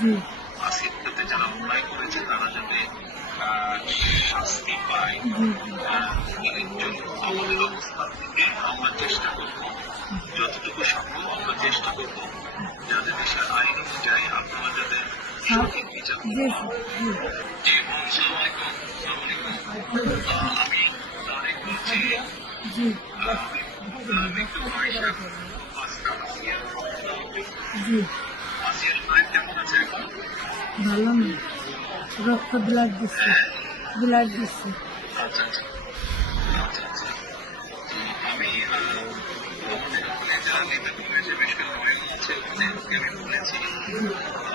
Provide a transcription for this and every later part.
জি আসিফকে যারা অন্যায় করেছে তারা যাতে শাস্তি পায় এর জন্য আমাদের অবস্থান থেকে আমরা চেষ্টা করব, যতটুকু সম্ভব আমরা চেষ্টা করব যাতে দেশের আইন অনুযায়ী আপনারা যাদের সঠিক বিচার জি জি আমি তারেক বলছি। জি জি আসিয়ার লাইফ কেমন আছে এখন? ভালো না রক্ত ব্লাড দিচ্ছে আচ্ছা আচ্ছা আচ্ছা আচ্ছা। আমি আমাদের ওখানে যারা নেতাকর্মী আছে, বেশ করে নয়ন আছে, ওদেরকে আমি বলেছি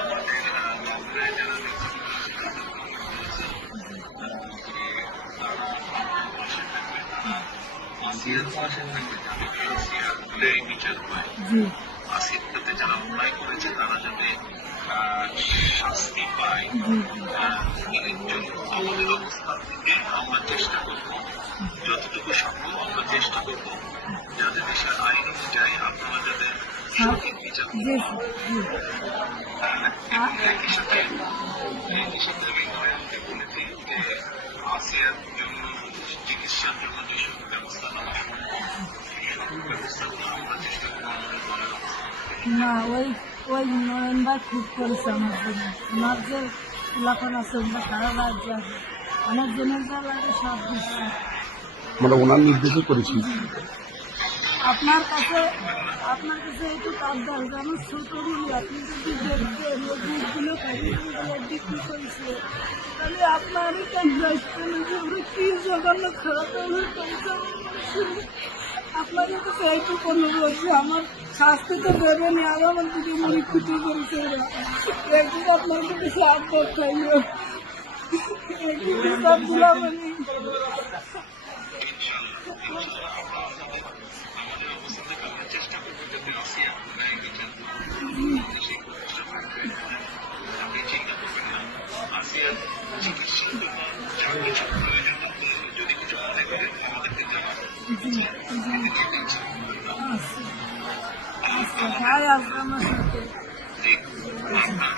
আমাদের নগরে যারা আসিয়ার পাশে থাকবে যাতে আসিয়ার বিচার হয়। জি আসিফকে যারা অন্যায় করেছে তারা যাতে শাস্তি পায় এর জন্য আমাদের অবস্থান থেকে আমরা চেষ্টা করব, যতটুকু সম্ভব আমরা চেষ্টা করব যাতে দেশের আইন অনুযায়ী আপনারা যাদের সঠিক বিচার জি জি একই সাথে আমি নয়নকে বলেছি যে আসিয়ার জন্য চিকিৎসার জন্য যেসব ব্যবস্থা নেওয়া সম্ভব সেই সব ব্যবস্থাগুলো আমরা চেষ্টা করবো আমাদের দলের অবস্থান থেকে। না ওই নয়ন ভাই খুব করেছে আমার জন্য। আমার যে এলাকার আছে ওগুলো সারা রাজ্য আছে, অনেক জনের যা লাগে সব দিচ্ছে। মানে ওনার নির্দেশও করেছি। আপনার কাছে একটু কাঁদতে হবে। আমার ছোট বলি আপনি যদি দেখতেন ওই দুধগুলো প্যাকেটগুলো বিক্রি করেছে, তাহলে আপনারই কেন আসতেন যে ওরা কি জঘন্য খারাপ করেছে। আপনাদের কাছে এইটুকু অনুরোধ যে আমার শাস্তি তো দেবেনি, আর আমার দিকে মুড়ি ক্ষতি করেছে ওরা। একদিন আপনাদের কাছে আবদার চাইও, একদিন হিসাব দিলাম আমি। আমাদের অবস্থান থেকে আমরা চেষ্টা করবো যাতে আসিয়া বিচার সেই প্রচেষ্টা থাকবে। আপনি চিন্তা করবেন না, আসিয়ার চিকিৎসার জন্য যা কিছু প্রয়োজন আছে যদি কিছু মনে করেন আমাদেরকে জানাবেন। আচ্ছা ভাই আসবে আমার সাথে।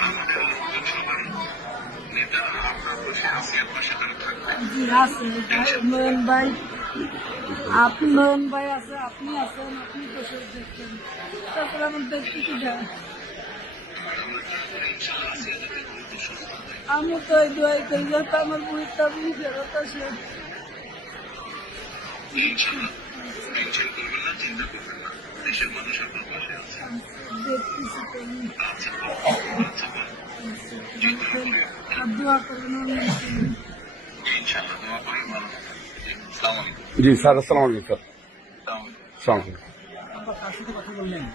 আমাদের লোকজন সবাই নেতারা আপনার পাশে, আসিয়ার পাশে তারা থাকবে। জি আছে নয়ন ভাই, আপনি নয়ন ভাই আছে, আপনি আছেন, আপনি বসে দেখছেন। তারপরে আমার দেখতে কি যায়, আমি তো ওই দোয়াই করি যাতে আমার বুড়িটা বুড়ি ফেরত আসে। ইনশাল্লাহ টেনশন করবেন না, চিন্তা করবেন না, দেশের মানুষ আপনার পাশে আছে। দেখতেছি তো আমি। আচ্ছা আচ্ছা আর দোয়া করবেন আমি। ইনশাল্লাহ দোয়া করি ভালো। আসসালামু আলাইকুম। জি স্যার, আসসালামু আলাইকুম স্যার। আসসালামু আলাইকুম। আসসালামু আলাইকুম। আবার কার সাথে কথা বললেন?